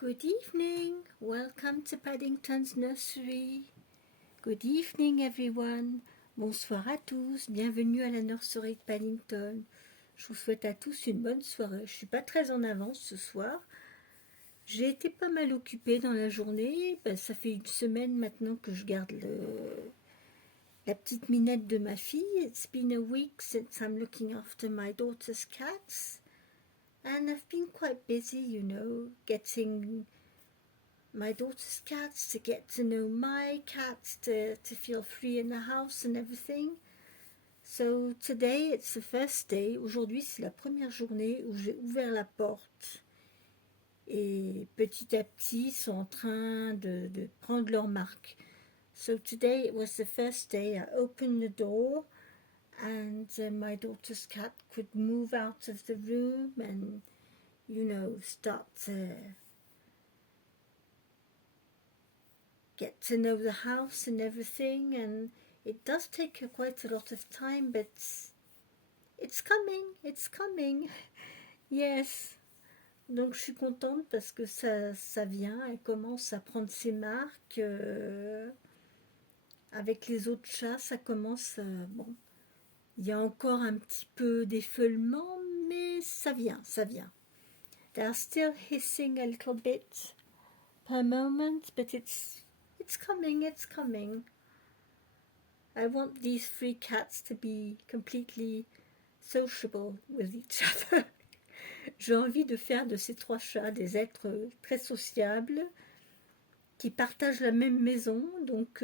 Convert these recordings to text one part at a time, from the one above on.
Good evening, welcome to Paddington's Nursery. Good evening everyone, bonsoir à tous, bienvenue à la nurserie de Paddington. Je vous souhaite à tous une bonne soirée. Je ne suis pas très en avance ce soir. J'ai été pas mal occupée dans la journée, ça fait une semaine maintenant que je garde la petite minette de ma fille. It's been a week since I'm looking after my daughter's cats. And I've been quite busy, getting my daughter's cats to get to know my cats, to feel free in the house and everything. So today it's the first day. Aujourd'hui c'est la première journée où j'ai ouvert la porte. Et petit à petit ils sont en train de prendre leur marque. So today it was the first day. I opened the door and my daughter's cat could move out of the room and start to get to know the house and everything, and it does take quite a lot of time, but it's coming, yes. Donc je suis contente parce que ça vient, elle commence à prendre ses marques, avec les autres chats, ça commence, bon, il y a encore un petit peu d'effeulement, mais ça vient. They're still hissing a little bit per moment, but it's coming. I want these three cats to be completely sociable with each other. J'ai envie de faire de ces trois chats des êtres très sociables qui partagent la même maison, donc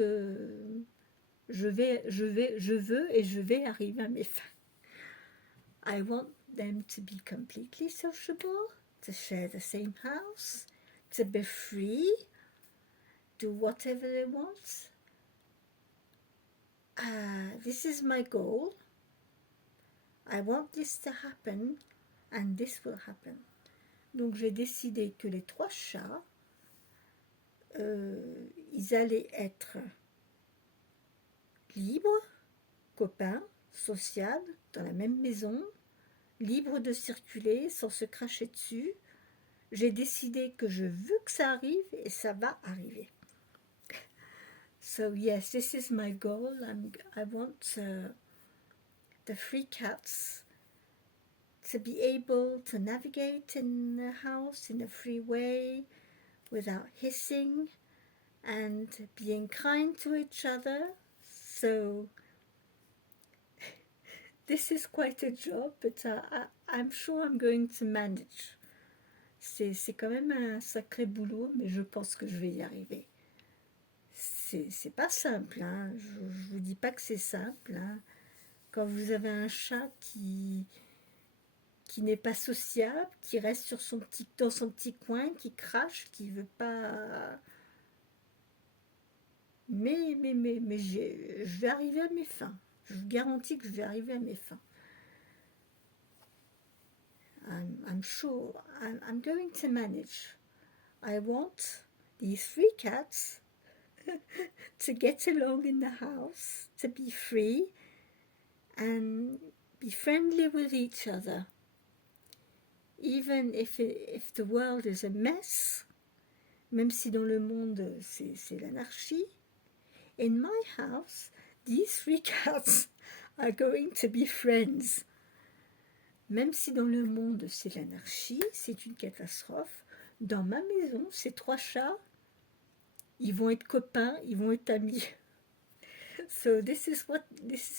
je veux arriver à mes fins. I want them to be completely sociable, to share the same house, to be free, do whatever they want. This is my goal. I want this to happen, and this will happen. Donc j'ai décidé que les trois chats, ils allaient être libres, copains, sociables, dans la même maison, libres de circuler sans se cracher dessus. J'ai décidé que je veux que ça arrive et ça va arriver. So yes, this is my goal. I want the three cats to be able to navigate in the house in a free way without hissing and being kind to each other. So this is quite a job, but I'm sure I'm going to manage. C'est quand même un sacré boulot, mais je pense que je vais y arriver. C'est pas simple, hein. Je vous dis pas que c'est simple, hein. Quand vous avez un chat qui n'est pas sociable, qui reste dans son petit coin, qui crache, qui veut pas... Mais je vais arriver à mes fins. Je vous garantis que je vais arriver à mes fins. I'm sure I'm going to manage. I want these three cats to get along in the house, to be free and be friendly with each other. Even if the world is a mess, même si dans le monde c'est l'anarchie, in my house, these three cats are going to be friends. Même si dans le monde c'est l'anarchie, c'est une catastrophe, dans ma maison, ces trois chats, ils vont être copains, ils vont être amis. So this is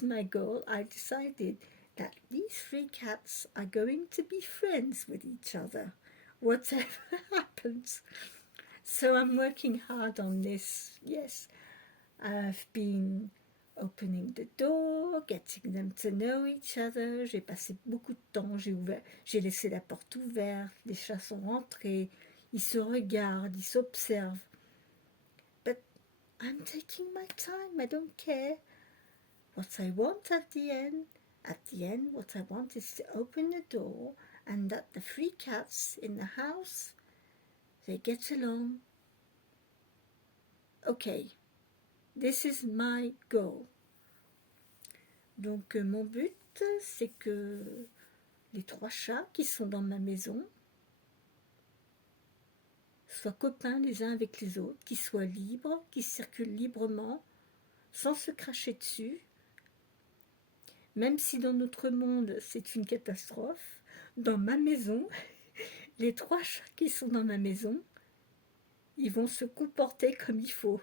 my goal. I decided that these three cats are going to be friends with each other, whatever happens. So I'm working hard on this. Yes, I've been opening the door, getting them to know each other. J'ai passé beaucoup de temps, j'ai laissé la porte ouverte, les chats sont rentrés, ils se regardent, ils s'observent. But I'm taking my time, I don't care. What I want at the end, what I want is to open the door and that the three cats in the house, they get along. Okay, this is my goal. Donc mon but, c'est que les trois chats qui sont dans ma maison soient copains les uns avec les autres, qu'ils soient libres, qu'ils circulent librement, sans se cracher dessus, même si dans notre monde c'est une catastrophe. Dans ma maison, les 3 chats qui sont dans ma maison, ils vont se comporter comme il faut.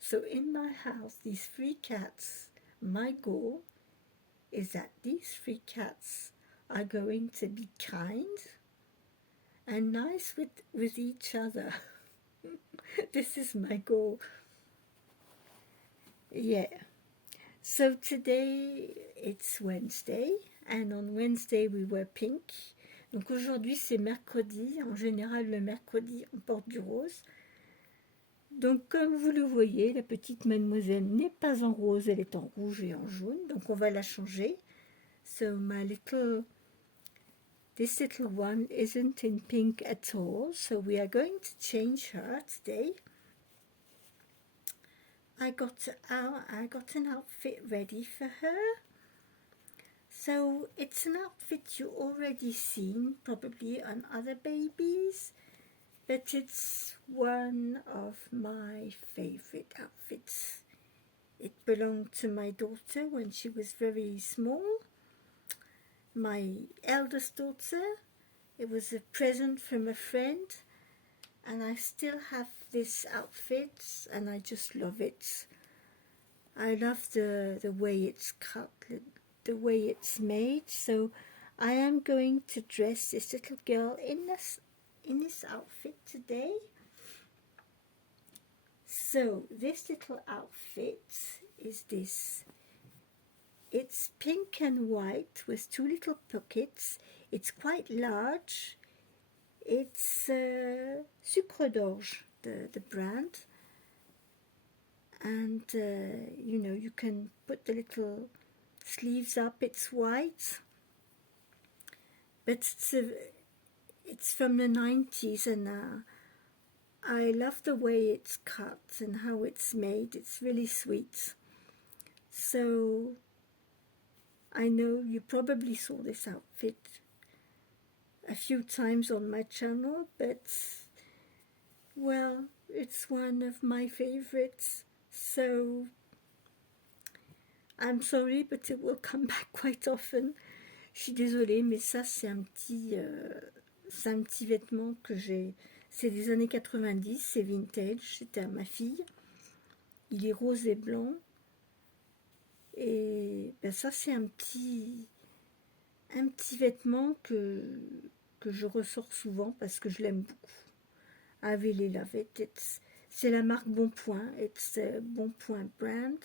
So in my house, these 3 cats, my goal is that these 3 cats are going to be kind and nice with each other. This is my goal. Yeah. So today it's Wednesday, and on Wednesday we wear pink. Donc aujourd'hui c'est mercredi. En général le mercredi on porte du rose. Donc comme vous le voyez, la petite mademoiselle n'est pas en rose, elle est en rouge et en jaune. Donc on va la changer. So this little one isn't in pink at all. So we are going to change her today. I got an outfit ready for her. So it's an outfit you already seen probably on other babies, but it's one of my favorite outfits. It belonged to my daughter when she was very small, my eldest daughter. It was a present from a friend, and I still have this outfit and I just love it. I love the way it's cut, the way it's made. So I am going to dress this little girl in this outfit today. So this little outfit is this. It's pink and white with 2 little pockets. It's quite large. It's Sucre d'Orge, the brand. And you know, you can put the little sleeves up. It's white, but it's from the 90s, and I love the way it's cut and how it's made. It's really sweet. So I know you probably saw this outfit a few times on my channel, but well, it's one of my favorites. So I'm sorry, but it will come back quite often. Je suis désolée, mais ça c'est un petit vêtement que j'ai. C'est des années 90, c'est vintage, c'était à ma fille. Il est rose et blanc. Et ben ça c'est un petit vêtement que je ressors souvent parce que je l'aime beaucoup. I really love it. C'est la marque Bonpoint. It's a Bonpoint brand.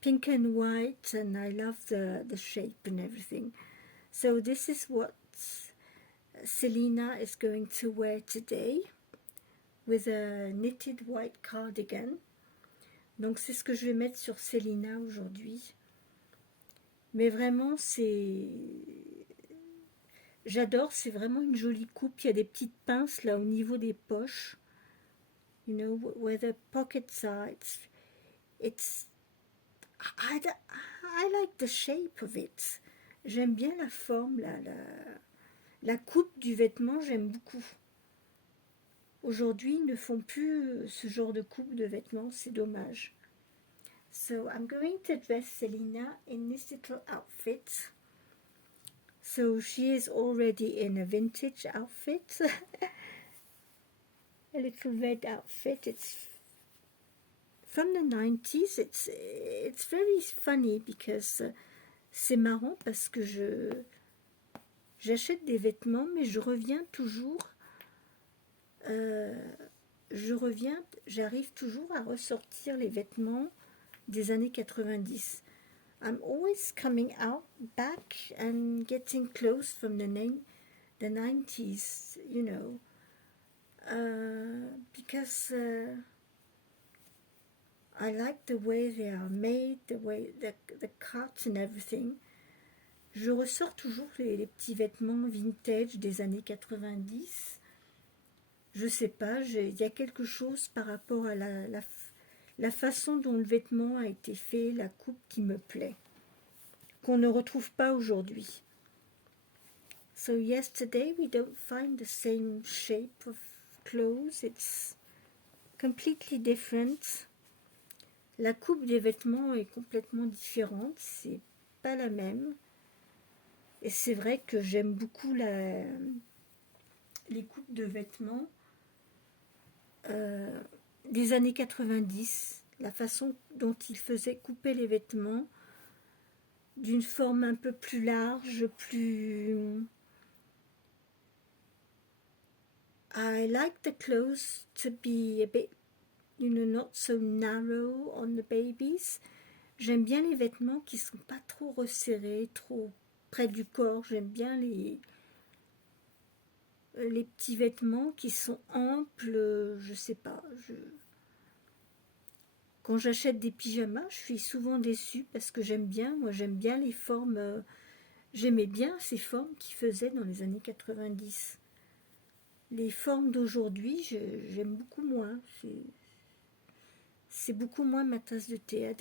Pink and white, and I love the shape and everything. So this is what Selina is going to wear today with a knitted white cardigan. Donc c'est ce que je vais mettre sur Selina aujourd'hui. Mais vraiment j'adore, c'est vraiment une jolie coupe. Il y a des petites pinces là au niveau des poches. You know, where the pockets are. I like the shape of it. J'aime bien la forme, la coupe du vêtement, j'aime beaucoup. Aujourd'hui, ils ne font plus ce genre de coupe de vêtements, c'est dommage. So I'm going to dress Selina in this little outfit. So she is already in a vintage outfit. A little red outfit. It's from the 90s. It's very funny because c'est marrant parce que j'achète des vêtements, mais je reviens toujours. J'arrive toujours à ressortir les vêtements des années 90. I'm always coming out back and getting clothes from the 90s, you know, because I like the way they are made, the way the cut and everything. Je ressors toujours les petits vêtements vintage des années 90. Je sais pas, il y a quelque chose par rapport à la façon dont le vêtement a été fait, la coupe qui me plaît, qu'on ne retrouve pas aujourd'hui. So yesterday we don't find the same shape of clothes. It's completely different. La coupe des vêtements est complètement différente, c'est pas la même. Et c'est vrai que j'aime beaucoup les coupes de vêtements des années 90, la façon dont ils faisaient couper les vêtements d'une forme un peu plus large, plus... I like the clothes to be a bit, not so narrow on the babies. J'aime bien les vêtements qui sont pas trop resserrés, trop près du corps. J'aime bien les petits vêtements qui sont amples, je sais pas. Quand j'achète des pyjamas, je suis souvent déçue parce que j'aime bien les formes, j'aimais bien ces formes qu'ils faisaient dans les années 90. Les formes d'aujourd'hui, j'aime beaucoup moins. C'est beaucoup moins ma tasse de thé.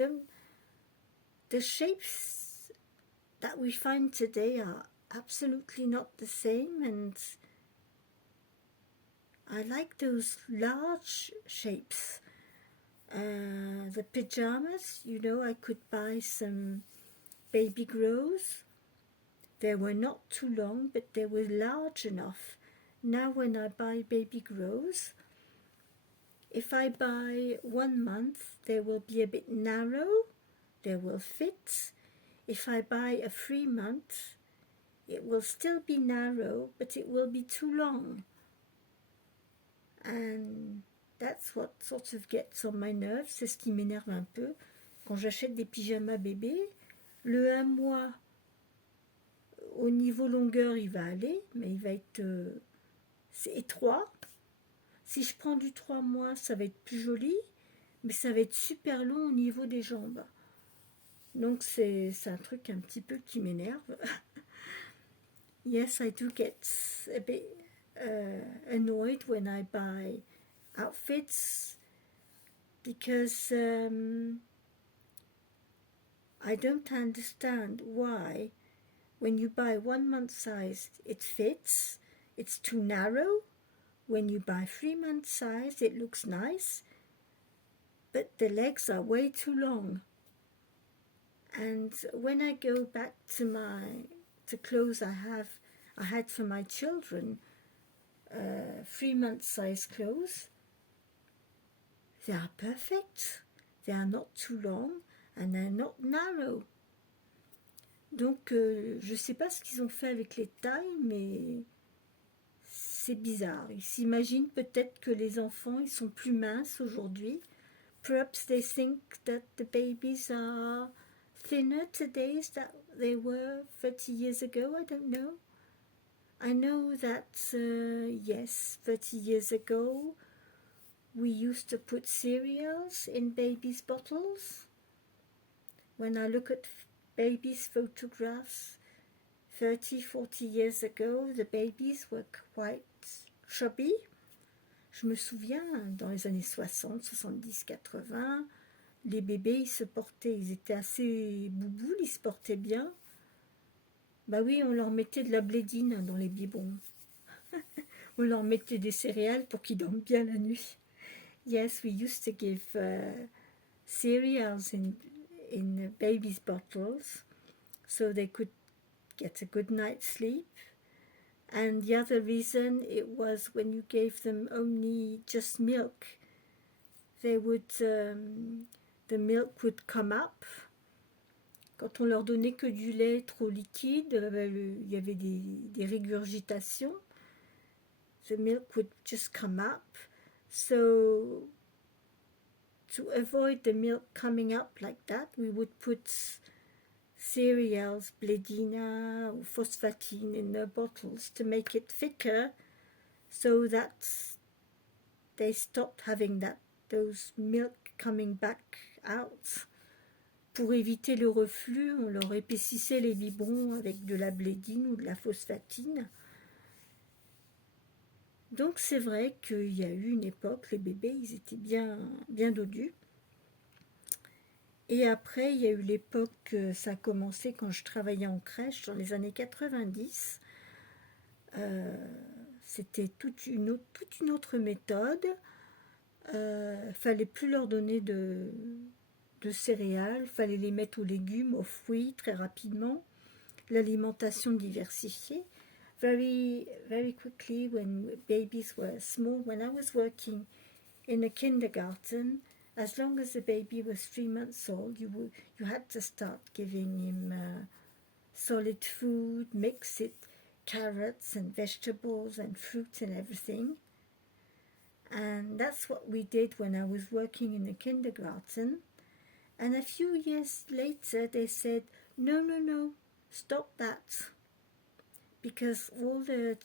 The shapes that we find today are absolutely not the same, and I like those large shapes. The pajamas, I could buy some baby grows. They were not too long, but they were large enough. Now when I buy baby grows, if I buy 1 month, they will be a bit narrow, they will fit. If I buy a 3 month, it will still be narrow, but it will be too long. And that's what sort of gets on my nerves, c'est ce qui m'énerve un peu. Quand j'achète des pyjamas bébés, le 1 mois, au niveau longueur, il va aller, mais il va être c'est étroit. Si je prends du 3 mois, ça va être plus joli, mais ça va être super long au niveau des jambes. Donc c'est un truc un petit peu qui m'énerve. Yes, I do get a bit annoyed when I buy outfits because I don't understand why when you buy 1 month size it fits, it's too narrow. When you buy 3 month size it looks nice, but the legs are way too long. And when I go back to clothes I had for my children, 3 month size clothes, they are perfect. They are not too long and they're not narrow. Donc je ne sais pas ce qu'ils ont fait avec les tailles, mais c'est bizarre. Ils s'imaginent peut-être que les enfants ils sont plus minces aujourd'hui. Perhaps they think that the babies are thinner today than they were 30 years ago. I don't know. I know that, yes, 30 years ago, we used to put cereals in babies' bottles. When I look at babies' photographs 30, 40 years ago, the babies were quite chubby. Je me souviens, dans les années 60, 70, 80, les bébés, ils étaient assez bouboules, ils se portaient bien. Bah oui, on leur mettait de la blédine dans les biberons. On leur mettait des céréales pour qu'ils dorment bien la nuit. Yes, we used to give cereals in babies' bottles so they could get a good night's sleep. And the other reason, it was when you gave them only just milk, they would, the milk would come up. Quand on leur donnait que du lait trop liquide, il y avait des régurgitations. The milk would just come up. So to avoid the milk coming up like that, we would put cereals, bledina or phosphatine in the bottles to make it thicker so that they stopped having those milk coming back out. Pour éviter le reflux, on leur épaississait les biberons avec de la blédine ou de la phosphatine. Donc c'est vrai qu'il y a eu une époque, les bébés, ils étaient bien, bien dodus. Et après, il y a eu l'époque, ça a commencé quand je travaillais en crèche dans les années 90. c'était toute une autre méthode. Fallait plus leur donner de céréales, fallait les mettre aux légumes, aux fruits très rapidement. L'alimentation diversifiée. Very quickly, when babies were small, when I was working in a kindergarten, as long as the baby was 3 months old, you had to start giving him solid food, mix it, carrots and vegetables and fruit and everything. And that's what we did when I was working in the kindergarten. And a few years later, they said, no, no, no, stop that. Because all the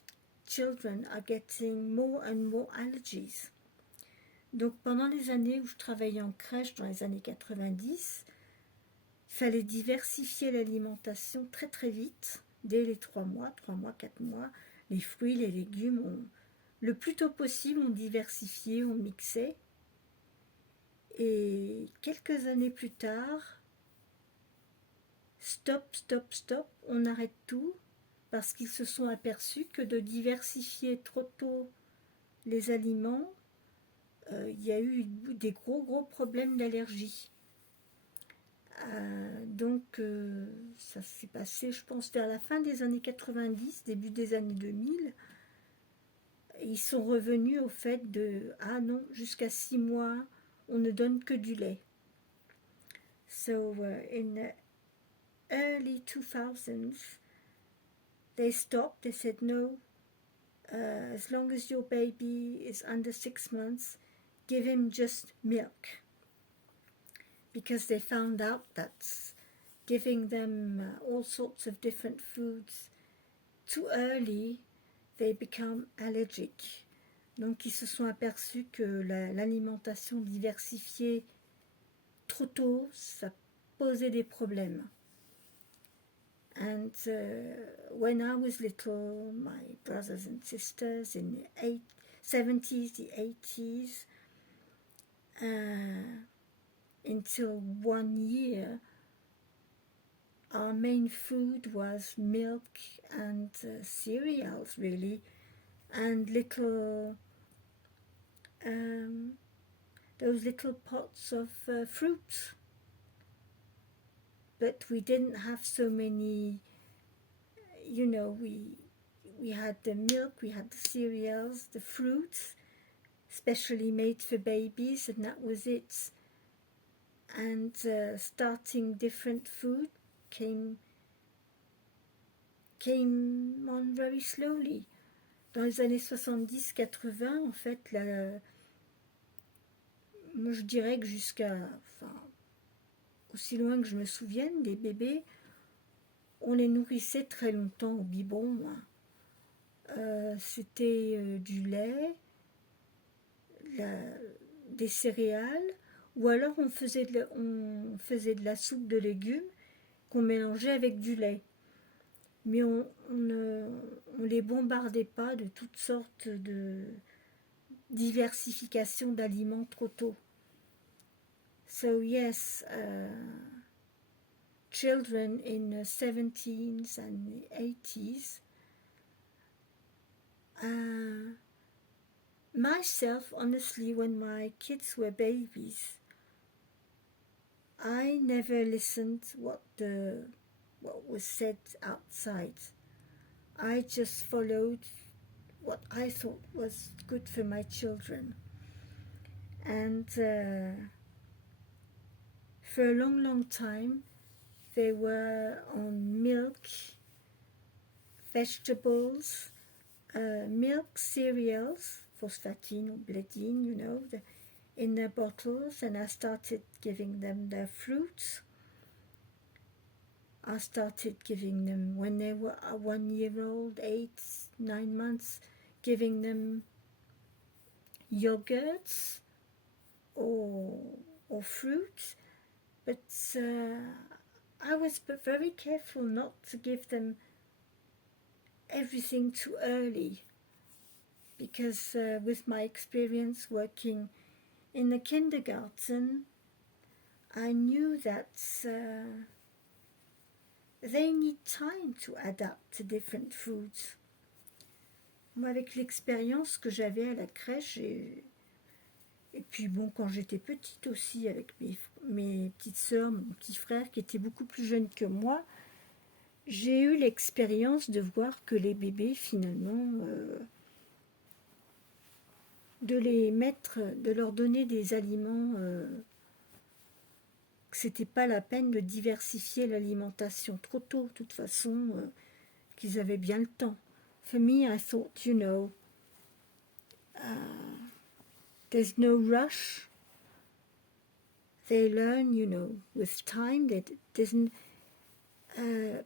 children are getting more and more allergies. Donc pendant les années où je travaillais en crèche, dans les années 90, il fallait diversifier l'alimentation très très vite, dès les 3 mois, 4 mois. Les fruits, les légumes, le plus tôt possible, on diversifiait, on mixait. Et quelques années plus tard, stop, stop, stop, on arrête tout, parce qu'ils se sont aperçus que de diversifier trop tôt les aliments, il y a eu des gros problèmes d'allergie. Donc ça s'est passé, je pense, vers la fin des années 90, début des années 2000. Ils sont revenus au fait de, ah non, jusqu'à 6 mois, on ne donne que du lait. So in the early 2000s, they stopped, they said no, as long as your baby is under 6 months, give him just milk. Because they found out that giving them all sorts of different foods too early, they become allergic. Donc ils se sont aperçus que l'alimentation diversifiée trop tôt, ça posait des problèmes. And when I was little, my brothers and sisters in the 70s, the 80s, until 1 year, our main food was milk and cereals, really, and those little pots of fruit. But we didn't have so many, you know, we had the milk, we had the cereals, the fruits, specially made for babies, and that was it. And starting different food came on very slowly. Dans les années 70-80, en fait, moi je dirais que aussi loin que je me souvienne, des bébés, on les nourrissait très longtemps au biberon. C'était du lait, des céréales, ou alors on faisait de la soupe de légumes qu'on mélangeait avec du lait. Mais on les bombardait pas de toutes sortes de diversification d'aliments trop tôt. So yes, children in the 70s and the 80s, myself, honestly, when my kids were babies, I never listened what was said outside. I just followed what I thought was good for my children. And for a long time, they were on milk, vegetables, milk, cereals, phosphatine or bledine, you know, in their bottles, and I started giving them their fruits. I started giving them, when they were 1 year old, 8, 9 months, giving them yogurts or fruit, but I was very careful not to give them everything too early, because with my experience working in the kindergarten, I knew that they need time to adapt to different foods. moi, avec l'expérience que j'avais à la crèche, et puis bon, quand j'étais petite aussi, avec mes petites sœurs, mon petit frère qui était beaucoup plus jeune que moi, j'ai eu l'expérience de voir que les bébés, finalement, de les mettre, de leur donner des aliments, que c'était pas la peine de diversifier l'alimentation trop tôt, de toute façon, qu'ils avaient bien le temps. For me, I thought, there's no rush. They learn, with time. That doesn't.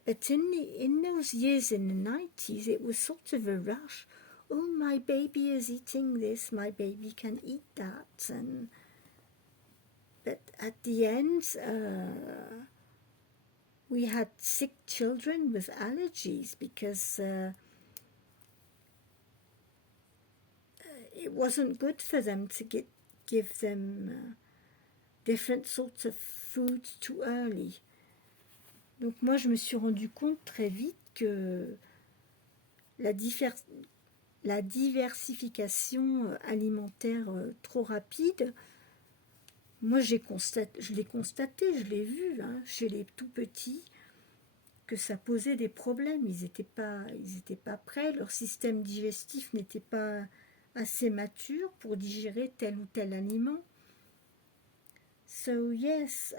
But in those years in the 90s, it was sort of a rush. Oh, my baby is eating this. My baby can eat that, but at the end, we had sick children with allergies because it wasn't good for them to give them different sorts of foods too early. Donc moi, je me suis rendu compte très vite que la diversification alimentaire trop rapide, moi je l'ai constaté, je l'ai vu chez les tout petits, que ça posait des problèmes. Ils étaient pas prêts, leur système digestif n'était pas assez mature pour digérer tel ou tel aliment. So yes,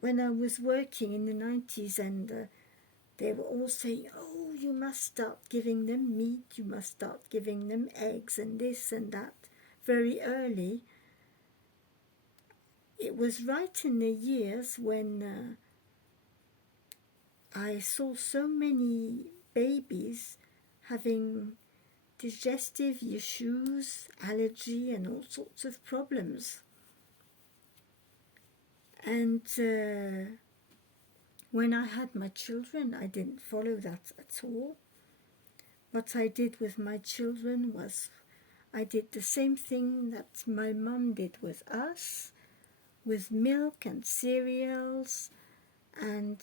when I was working in the 90s, and they were all saying, oh, you must start giving them meat, you must start giving them eggs and this and that very early. It was right in the years when I saw so many babies having digestive issues, allergy, and all sorts of problems. And when I had my children, I didn't follow that at all. What I did with my children was I did the same thing that my mum did with us, with milk and cereals and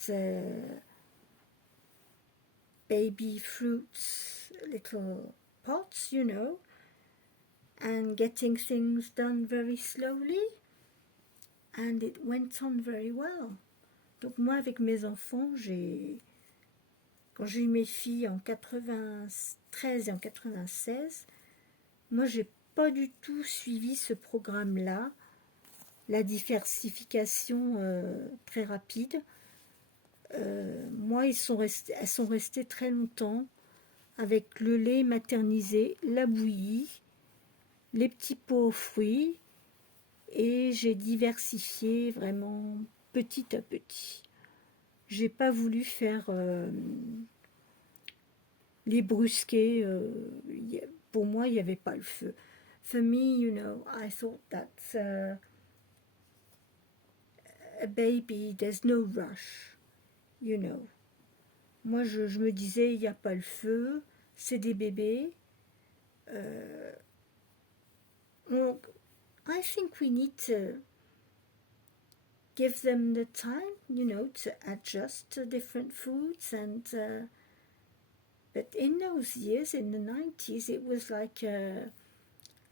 baby fruits, little pots, and getting things done very slowly. And it went on very well. Donc moi, avec mes enfants, quand j'ai eu mes filles en 93 et en 96, moi, j'ai pas du tout suivi ce programme-là, la diversification très rapide. Moi, elles sont restées très longtemps avec le lait maternisé, la bouillie, les petits pots aux fruits, et j'ai diversifié vraiment petit à petit. J'ai pas voulu faire les brusquer. Pour moi, il n'y avait pas le feu. For me, I thought that a baby, there's no rush, Moi, je me disais, il n'y a pas le feu, c'est des bébés. Donc, I think we need to give them the time, to adjust to different foods. And but in those years, in the 90s, it was like a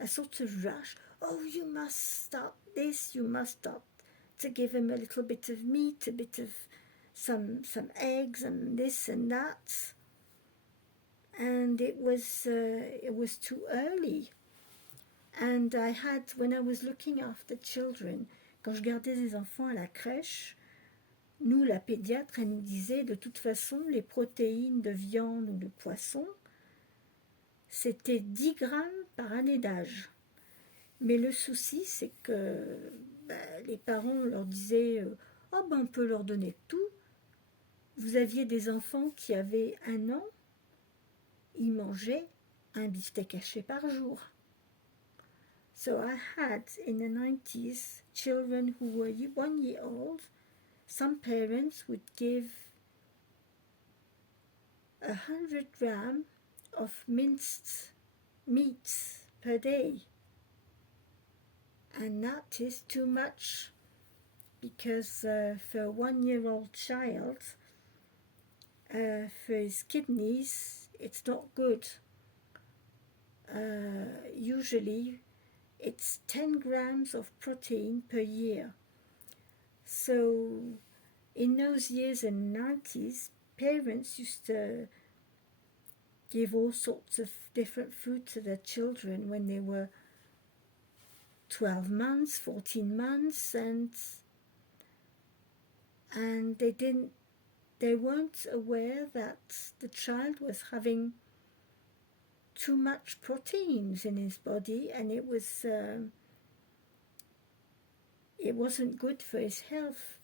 sort of rush. Oh, you must start this, you must start to give them a little bit of meat, a bit of some eggs and this and that. And it was too early. And I had, when I was looking after children, quand je gardais des enfants à la crèche, nous, la pédiatre, elle nous disait, de toute façon, les protéines de viande ou de poisson, c'était 10 grammes par année d'âge. Mais le souci, c'est que les parents leur disaient, oh ben on peut leur donner tout. Vous aviez des enfants qui avaient 1 an, ils mangeaient un beefsteak haché par jour. So I had, in the 90s, children who were 1 year old. Some parents would give 100 grams of minced meats per day. And that is too much, because for a 1 year old child, for his kidneys, it's not good. Usually, it's 10 grams of protein per year. So, in those years in the 90s, parents used to give all sorts of different food to their children when they were 12 months, 14 months, and they weren't aware that the child was having too much proteins in his body, and it wasn't good for his health.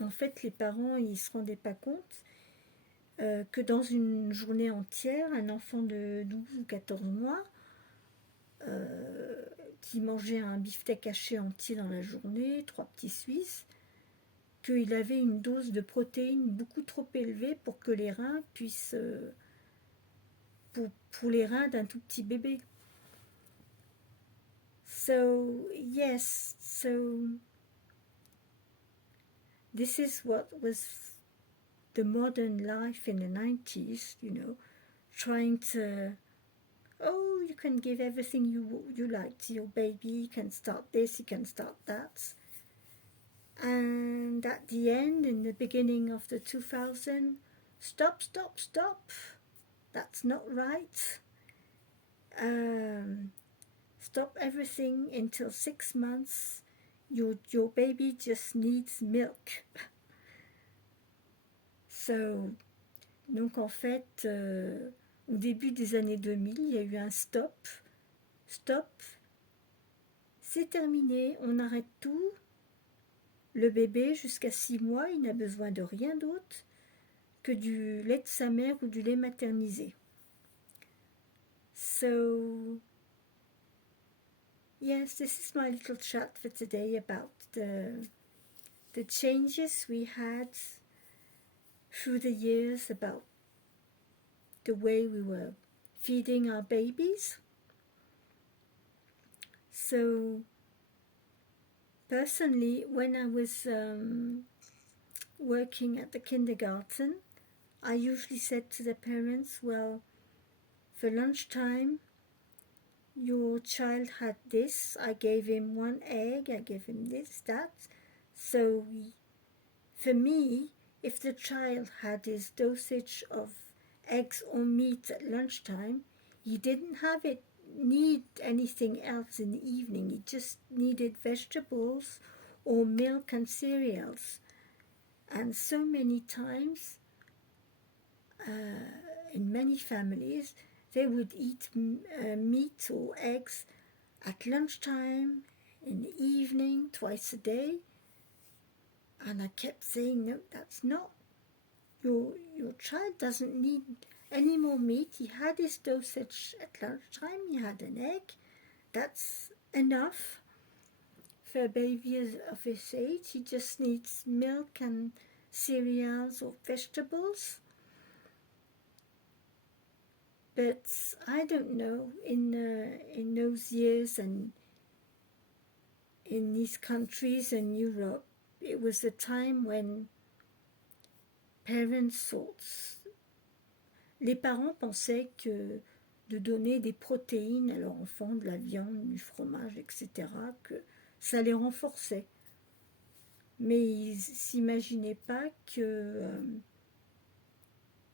En fait, les parents, ils se rendaient pas compte que dans une journée entière, un enfant de 12 ou 14 mois qui mangeait un beefsteak haché entier dans la journée, 3 petits Suisses, qu'il avait une dose de protéines beaucoup trop élevée pour que les reins puissent... pour les reins d'un tout petit bébé. So, yes, so this is what was the modern life in the 90s, you know, trying to, oh, you can give everything you like to your baby, you can start this, you can start that. And at the end, in the beginning of the 2000, stop, that's not right. Stop everything until 6 months. Your baby just needs milk. So, donc en fait, au début des années 2000, il y a eu un stop, c'est terminé, on arrête tout. Le bébé, jusqu'à 6 mois, il n'a besoin de rien d'autre que du lait de sa mère ou du lait maternisé. So, yes, this is my little chat for today about the changes we had through the years about the way we were feeding our babies. So, personally, when I was working at the kindergarten, I usually said to the parents, well, for lunchtime, your child had this, I gave him 1 egg, I gave him this, that. So for me, if the child had his dosage of eggs or meat at lunchtime, he didn't need anything else in the evening. He just needed vegetables or milk and cereals. And so many times, in many families, they would eat meat or eggs at lunchtime, in the evening, twice a day. And I kept saying, no, that's not. Your child doesn't need any more meat. He had his dosage at lunchtime. He had an egg. That's enough for a baby of his age. He just needs milk and cereals or vegetables. But I don't know, in those years and in these countries in Europe, it was a time when les parents pensaient que de donner des protéines à leur enfant, de la viande, du fromage, etc., que ça les renforçait. Mais ils ne s'imaginaient pas que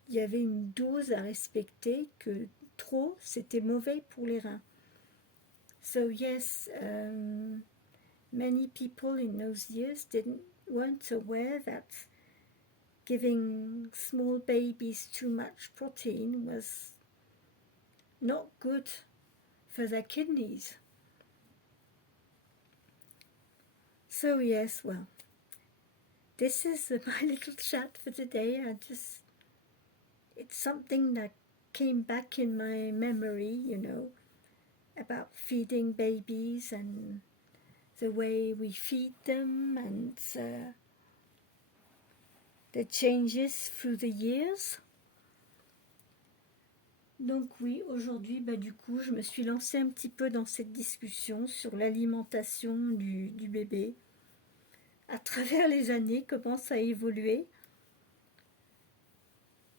il y avait une dose à respecter, que trop, c'était mauvais pour les reins. So yes, many people in those years weren't aware that giving small babies too much protein was not good for their kidneys. So yes, well, this is my little chat for today. It's something that came back in my memory, you know, about feeding babies and the way we feed them and the changes through the years. Donc oui, aujourd'hui, du coup, je me suis lancée un petit peu dans cette discussion sur l'alimentation du bébé. À travers les années, comment ça a évolué.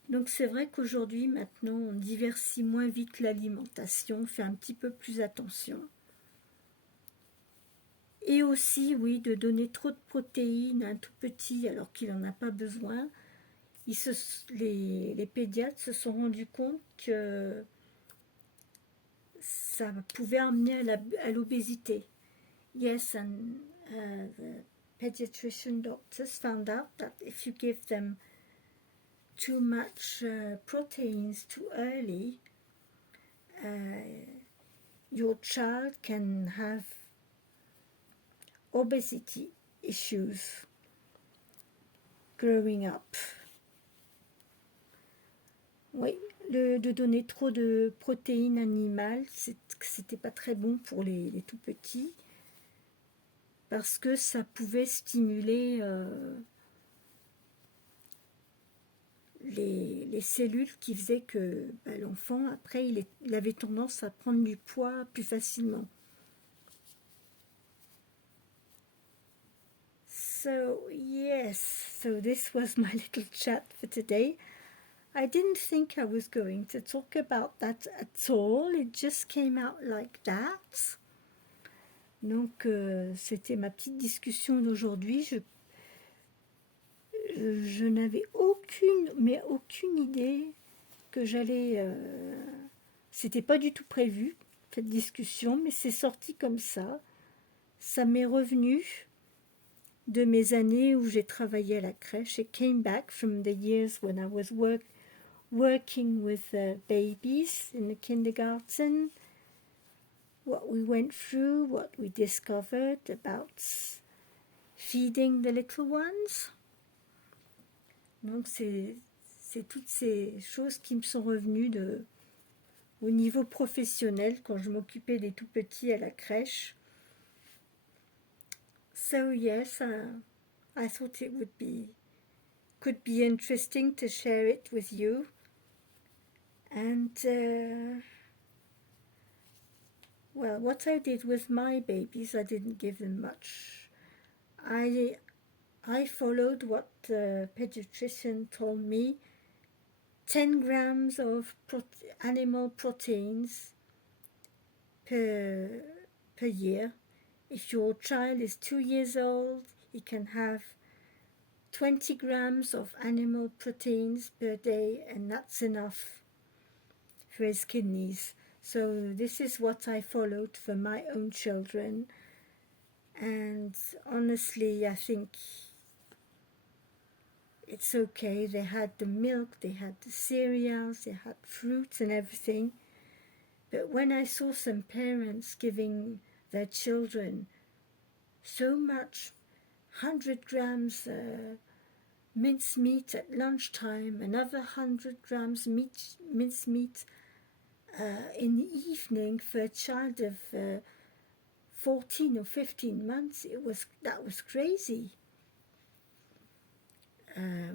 Donc c'est vrai qu'aujourd'hui, maintenant, on diversifie moins vite l'alimentation, on fait un petit peu plus attention. Et aussi, oui, de donner trop de protéines à un tout petit alors qu'il n'en a pas besoin. Les pédiatres se sont rendus compte que ça pouvait amener à l'obésité. Yes, and the pediatrician doctors found out that if you give them too much proteins too early, your child can have obesity issues growing up. Oui, de donner trop de protéines animales, c'était pas très bon pour les tout petits parce que ça pouvait stimuler les cellules qui faisaient que l'enfant, après, il avait tendance à prendre du poids plus facilement. So, yes, so this was my little chat for today. I didn't think I was going to talk about that at all. It just came out like that. Donc, c'était ma petite discussion d'aujourd'hui. Je n'avais aucune idée que j'allais... c'était pas du tout prévu, cette discussion, mais c'est sorti comme ça. Ça m'est revenu de mes années où j'ai travaillé à la crèche. It came back from the years when I was working with babies in the kindergarten. What we went through, what we discovered about feeding the little ones. Donc c'est toutes ces choses qui me sont revenues au niveau professionnel quand je m'occupais des tout petits à la crèche. So yes, I thought it could be interesting to share it with you. And well, what I did with my babies, I didn't give them much. I followed what the pediatrician told me, 10 grams of animal proteins per year. If your child is 2 years old, he can have 20 grams of animal proteins per day, and that's enough for his kidneys. So this is what I followed for my own children. And honestly, I think it's okay. They had the milk, they had the cereals, they had fruits and everything. But when I saw some parents giving their children so much, 100 grams minced meat at lunchtime, another 100 grams minced meat in the evening for a child of 14 or 15 months, that was crazy.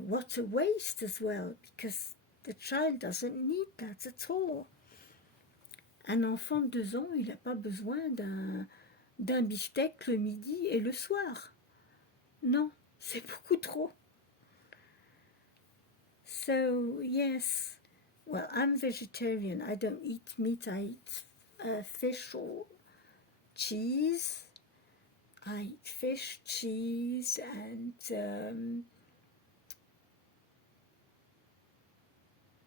What a waste as well, because the child doesn't need that at all. Un enfant de 2 ans, il n'a pas besoin d'un beefsteak le midi et le soir. Non, c'est beaucoup trop. So, yes, well, I'm vegetarian. I don't eat meat. I eat fish or cheese. I eat fish, cheese, and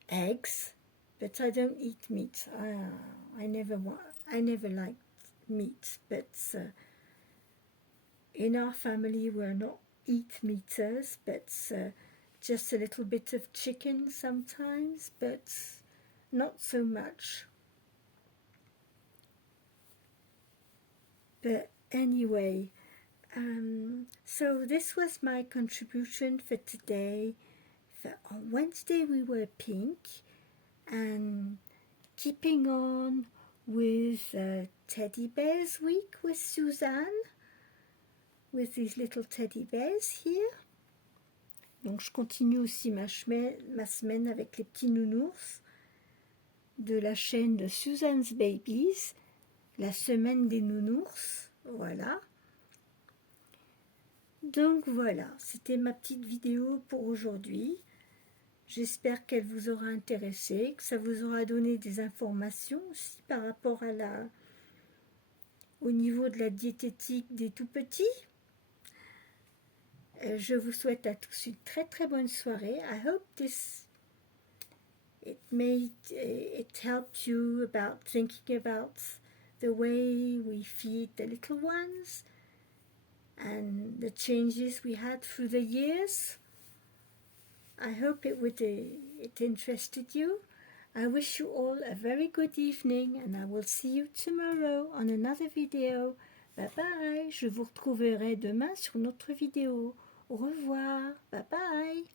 eggs, but I don't eat meat. I never liked meat, but in our family we're not eat meaters, but just a little bit of chicken sometimes, but not so much. But anyway, so this was my contribution for today. On Wednesday we were pink, and keeping on with Teddy Bears Week with Suzanne, with these little teddy bears here. Donc je continue aussi ma semaine avec les petits nounours de la chaîne de Suzanne's Babies, la semaine des nounours, voilà. Donc voilà, c'était ma petite vidéo pour aujourd'hui. J'espère qu'elle vous aura intéressé, que ça vous aura donné des informations aussi par rapport à au niveau de la diététique des tout-petits. Je vous souhaite à tous une très très bonne soirée. I hope it helped you about thinking about the way we feed the little ones and the changes we had through the years. I hope it interested you. I wish you all a very good evening and I will see you tomorrow on another video. Bye bye. Je vous retrouverai demain sur notre vidéo. Au revoir. Bye bye.